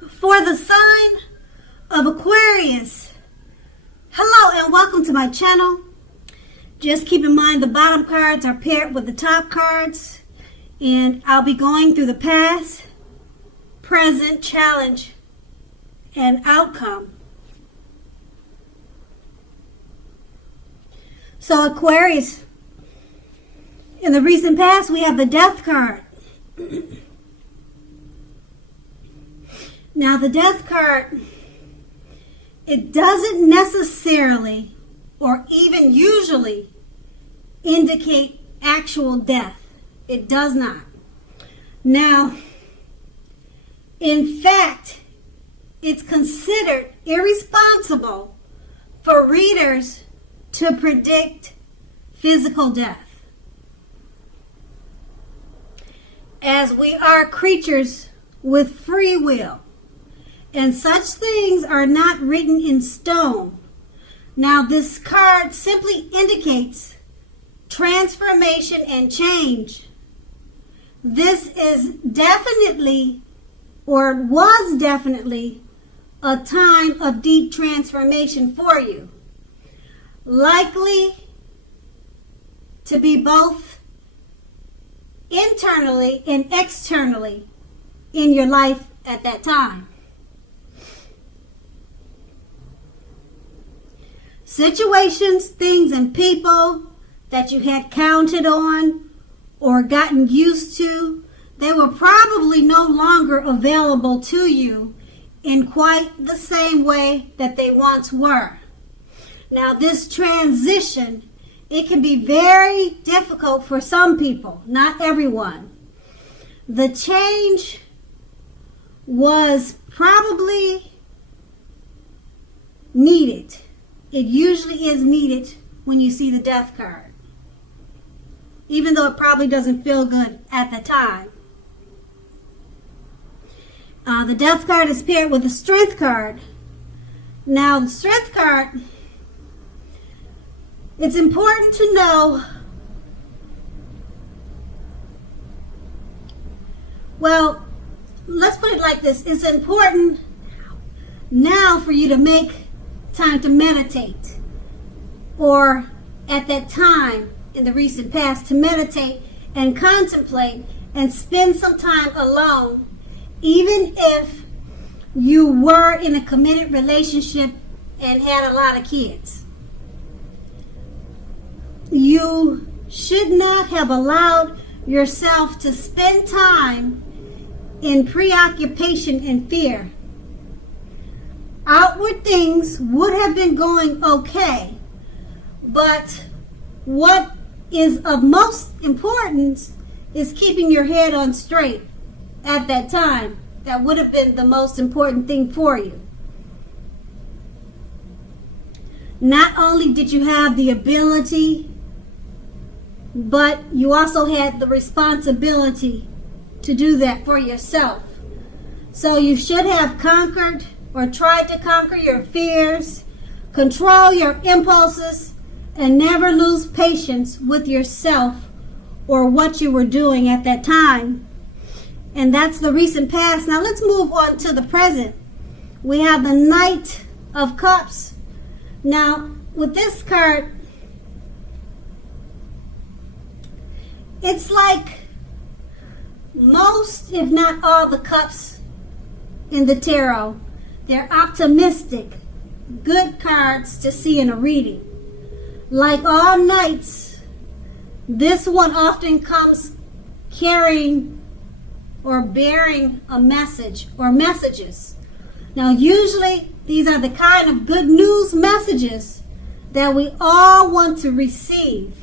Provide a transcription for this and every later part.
For the sign of Aquarius. Hello and welcome to my channel. Just keep in mind the bottom cards are paired with the top cards, and I'll be going through the past, present, challenge, and outcome. So Aquarius, in the recent past we have the Death card. Now the Death card, it doesn't necessarily or even usually indicate actual death. It does not. Now, in fact, it's considered irresponsible for readers to predict physical death, as we are creatures with free will. And such things are not written in stone. Now, this card simply indicates transformation and change. This is definitely, or was definitely, a time of deep transformation for you. Likely to be both internally and externally in your life at that time. Situations, things, and people that you had counted on or gotten used to, they were probably no longer available to you in quite the same way that they once were. Now, this transition, it can be very difficult for some people, not everyone. The change was probably needed. It usually is needed when you see the Death card, even though it probably doesn't feel good at the time. The Death card is paired with the Strength card. Now, the Strength card, it's important to know, well, let's put it like this. It's important now for you to make time to meditate, or at that time in the recent past to meditate and contemplate and spend some time alone, even if you were in a committed relationship and had a lot of kids. You should not have allowed yourself to spend time in preoccupation and fear. Outward things would have been going okay, but what is of most importance is keeping your head on straight at that time. That would have been the most important thing for you. Not only did you have the ability, but you also had the responsibility to do that for yourself. So you should have conquered or tried to conquer your fears, control your impulses, and never lose patience with yourself or what you were doing at that time. And that's the recent past. Now let's move on to the present. We have the Knight of Cups. Now, with this card, it's like most, if not all, the cups in the tarot. They're optimistic, good cards to see in a reading. Like all knights, this one often comes carrying or bearing a message or messages. Now, usually these are the kind of good news messages that we all want to receive.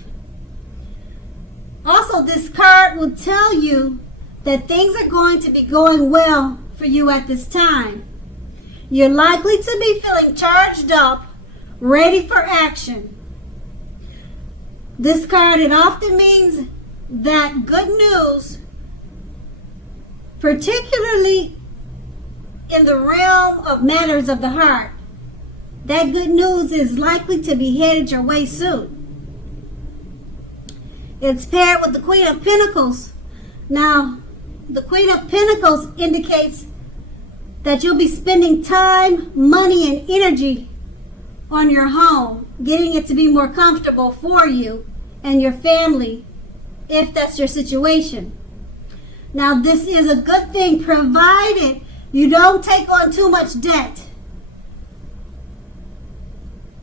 Also, this card will tell you that things are going to be going well for you at this time. You're likely to be feeling charged up, ready for action. This card, it often means that good news, particularly in the realm of matters of the heart, that good news is likely to be headed your way soon. It's paired with the Queen of Pentacles. Now, the Queen of Pentacles indicates that you'll be spending time, money, and energy on your home, getting it to be more comfortable for you and your family, if that's your situation. Now, this is a good thing provided you don't take on too much debt.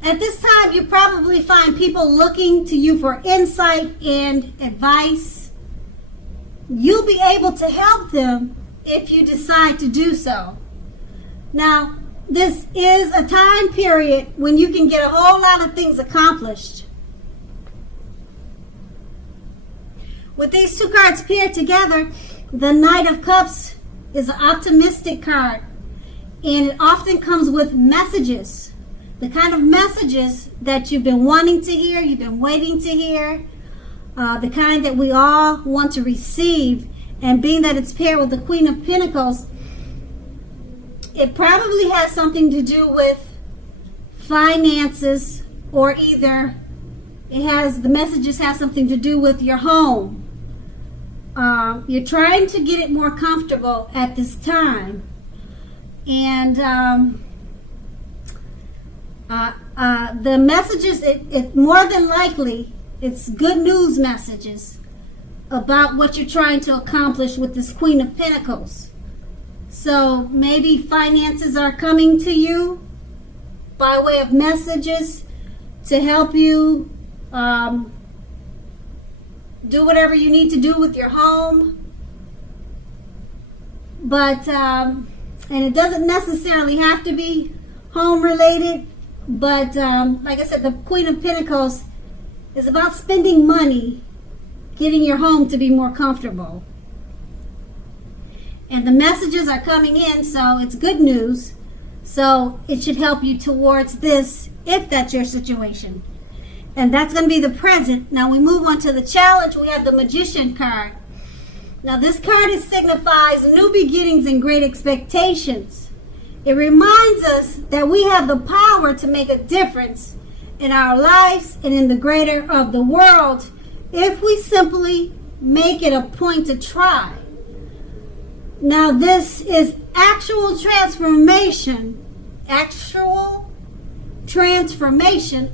At this time, you probably find people looking to you for insight and advice. You'll be able to help them if you decide to do so. Now, this is a time period when you can get a whole lot of things accomplished. With these two cards paired together, the Knight of Cups is an optimistic card, and it often comes with messages. The kind of messages that you've been wanting to hear, you've been waiting to hear, the kind that we all want to receive. And being that it's paired with the Queen of Pentacles, it probably has something to do with finances, or either the messages have something to do with your home. You're trying to get it more comfortable at this time. And the messages, it more than likely, it's good news messages about what you're trying to accomplish with this Queen of Pentacles. So maybe finances are coming to you by way of messages to help you do whatever you need to do with your home. But, and it doesn't necessarily have to be home related. But like I said, the Queen of Pentacles is about spending money, getting your home to be more comfortable. And the messages are coming in, so it's good news. So it should help you towards this, if that's your situation. And that's going to be the present. Now we move on to the challenge. We have the Magician card. Now this card signifies new beginnings and great expectations. It reminds us that we have the power to make a difference in our lives and in the greater of the world if we simply make it a point to try. Now this is actual transformation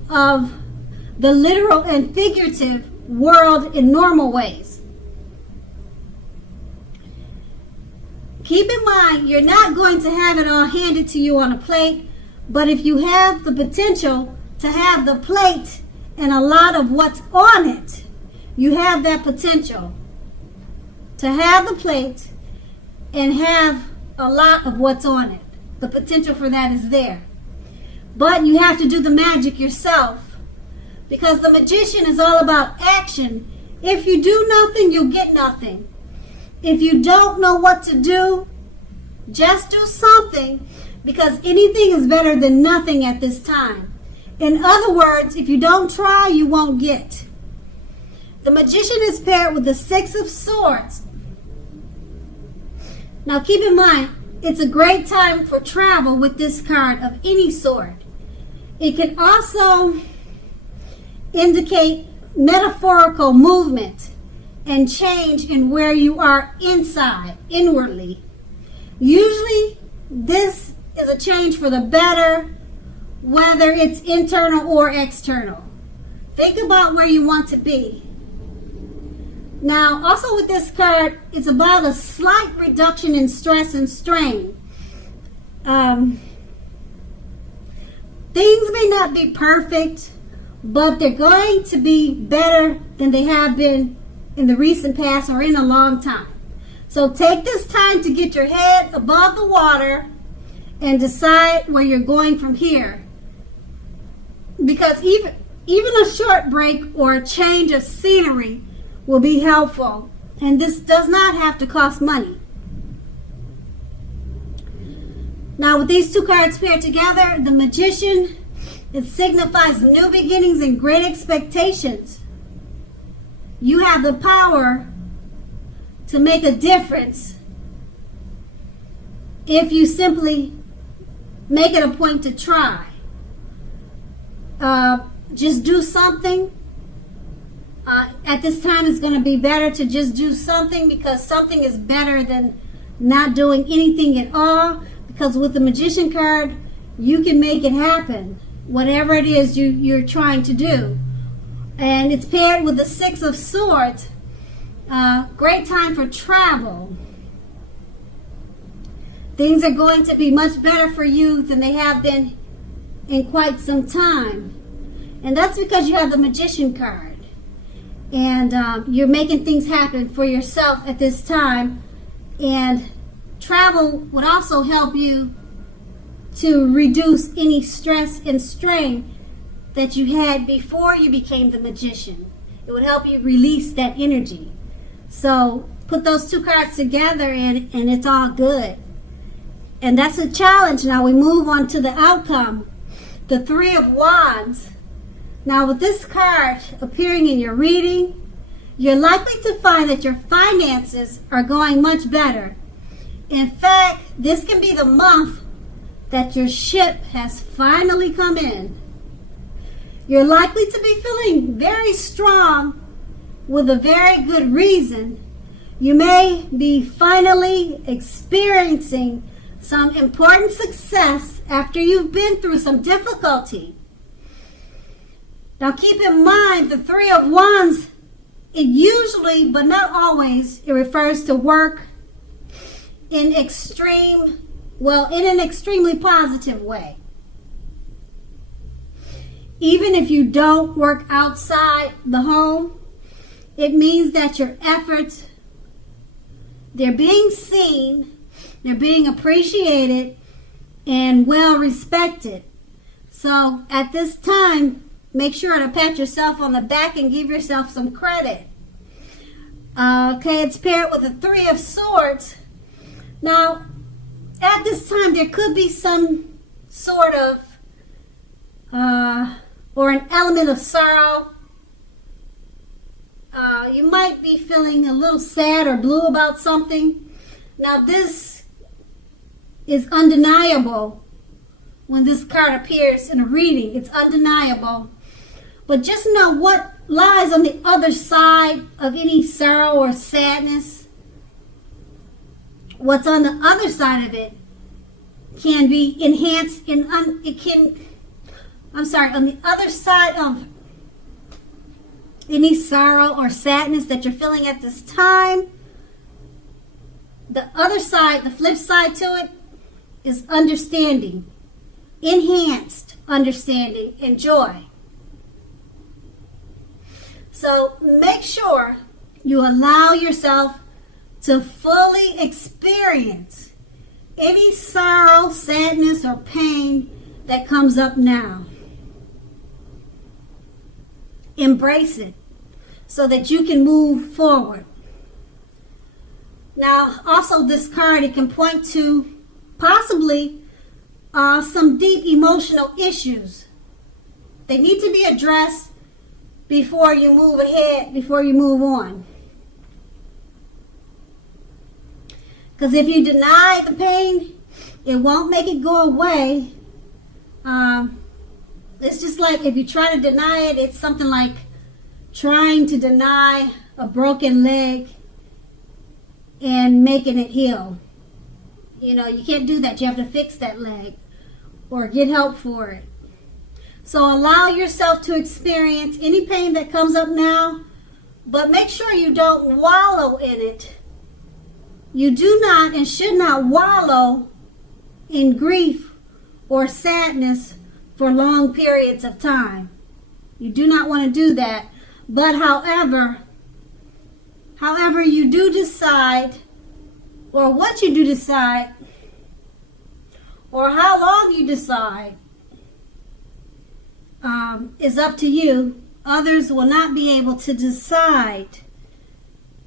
of the literal and figurative world in normal ways. Keep in mind, you're not going to have it all handed to you on a plate, but if you have the potential to have the plate and a lot of what's on it, you have that potential to have the plate and have a lot of what's on it. The potential for that is there. But you have to do the magic yourself, because the Magician is all about action. If you do nothing, you'll get nothing. If you don't know what to do, just do something, because anything is better than nothing at this time. In other words, if you don't try, you won't get. The Magician is paired with the Six of Swords. Now keep in mind, it's a great time for travel with this card of any sort. It can also indicate metaphorical movement and change in where you are inside, inwardly. Usually, this is a change for the better, whether it's internal or external. Think about where you want to be. Now, also with this card, it's about a slight reduction in stress and strain. Things may not be perfect, but they're going to be better than they have been in the recent past or in a long time. So take this time to get your head above the water and decide where you're going from here. Because even a short break or a change of scenery will be helpful. And this does not have to cost money. Now with these two cards paired together, the Magician, it signifies new beginnings and great expectations. You have the power to make a difference if you simply make it a point to try. Just do something. At this time, it's going to be better to just do something, because something is better than not doing anything at all. Because with the Magician card, you can make it happen, whatever it is you're trying to do. And it's paired with the Six of Swords. Great time for travel. Things are going to be much better for you than they have been in quite some time. And that's because you have the Magician card. And you're making things happen for yourself at this time. And travel would also help you to reduce any stress and strain that you had before you became the Magician. It would help you release that energy. So put those two cards together and it's all good. And that's a challenge. Now we move on to the outcome. The Three of Wands. Now with this card appearing in your reading, you're likely to find that your finances are going much better. In fact, this can be the month that your ship has finally come in. You're likely to be feeling very strong with a very good reason. You may be finally experiencing some important success after you've been through some difficulty. Now keep in mind the Three of Wands, it usually, but not always, it refers to work in an extremely positive way. Even if you don't work outside the home, it means that your efforts, they're being seen, they're being appreciated, and well respected. So at this time, make sure to pat yourself on the back and give yourself some credit. Okay, it's paired with the Three of Swords. Now, at this time, there could be some sort of, or an element of sorrow. You might be feeling a little sad or blue about something. Now, this is undeniable when this card appears in a reading. It's undeniable. But just know what lies on the other side of any sorrow or sadness. What's on the other side of it can be enhanced on the other side of any sorrow or sadness that you're feeling at this time, the other side, the flip side to it, is understanding, enhanced understanding and joy. So make sure you allow yourself to fully experience any sorrow, sadness, or pain that comes up now. Embrace it so that you can move forward. Now, also this card, it can point to possibly some deep emotional issues. They need to be addressed before you move ahead, before you move on. Because if you deny the pain, it won't make it go away. It's just like if you try to deny it, it's something like trying to deny a broken leg and making it heal. You know, you can't do that. You have to fix that leg or get help for it. So allow yourself to experience any pain that comes up now, but make sure you don't wallow in it. You do not and should not wallow in grief or sadness for long periods of time. You do not want to do that. But however you do decide, or what you do decide, or how long you decide, is up to you. Others will not be able to decide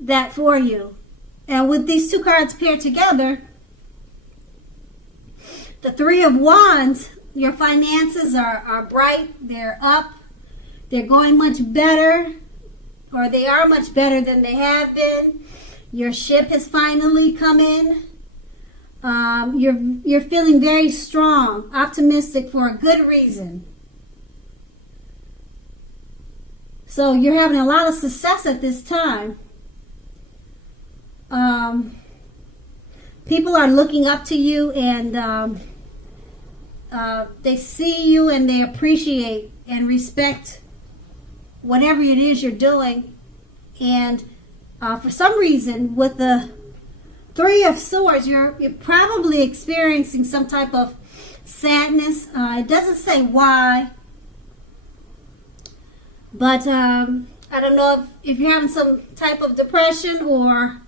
that for you. And with these two cards paired together, the Three of Wands, your finances are bright, they're up, they're going much better, or they are much better than they have been. Your ship has finally come in. You're feeling very strong, optimistic for a good reason. So you're having a lot of success at this time. people are looking up to you, and they see you and they appreciate and respect whatever it is you're doing. And for some reason, with the Three of Swords, you're probably experiencing some type of sadness. It doesn't say why, but I don't know if you're having some type of depression or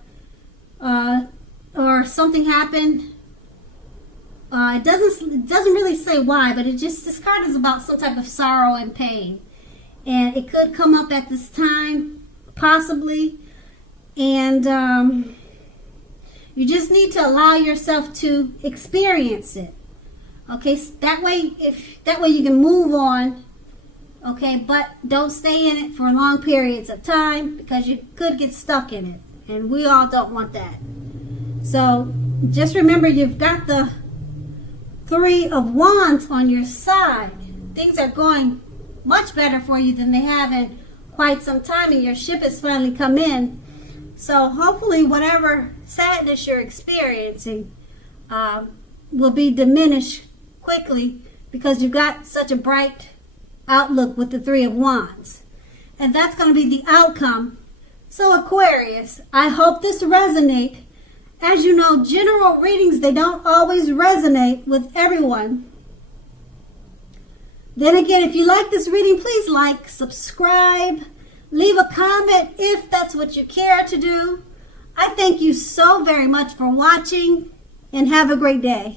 something happened. It doesn't really say why, but this card is about some type of sorrow and pain, and it could come up at this time, possibly, and you just need to allow yourself to experience it. Okay, so that way you can move on. Okay, but don't stay in it for long periods of time, because you could get stuck in it, and we all don't want that. So just remember, you've got the Three of Wands on your side. Things are going much better for you than they have in quite some time, and your ship has finally come in. So hopefully whatever sadness you're experiencing will be diminished quickly, because you've got such a bright outlook with the Three of Wands. And that's going to be the outcome. So Aquarius, I hope this resonates. As you know, general readings, they don't always resonate with everyone. Then again, if you like this reading, please like, subscribe, leave a comment if that's what you care to do. I thank you so very much for watching, and have a great day.